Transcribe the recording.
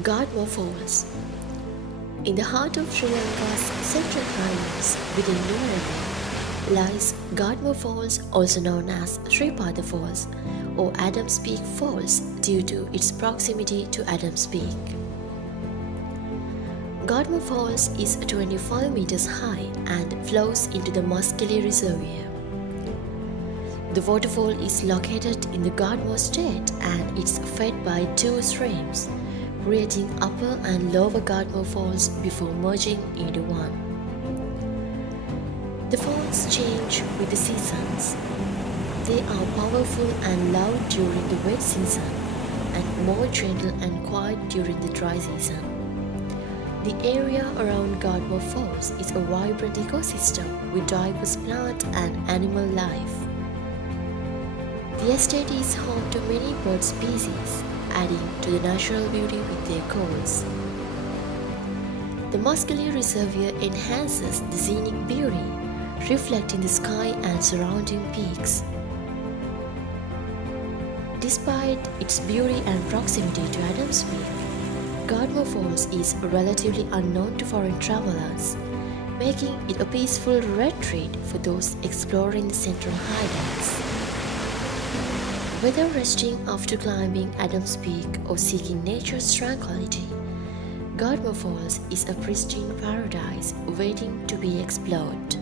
Gartmore Falls. In the heart of Sri Lanka's central highlands within New lies Gartmore Falls, also known as 𝙒𝙖𝙩𝙬𝙧𝙛𝙖 Falls or Adams Peak Falls due to its proximity to Adams Peak. Gartmore Falls is 25 meters high and flows into the Muscly Reservoir. The waterfall is located in the Gartmore state and it's fed by two streams, creating Upper and Lower Gartmore Falls before merging into one. The falls change with the seasons. They are powerful and loud during the wet season and more gentle and quiet during the dry season. The area around Gartmore Falls is a vibrant ecosystem with diverse plant and animal life. The estate is home to many bird species, adding to the natural beauty with their calls. The Muscly Reservoir enhances the scenic beauty, reflecting the sky and surrounding peaks. Despite its beauty and proximity to Adams Peak, Gartmore Falls is relatively unknown to foreign travelers, making it a peaceful retreat for those exploring the Central Highlands. Whether resting after climbing Adams Peak or seeking nature's tranquility, Gartmore Falls is a pristine paradise waiting to be explored.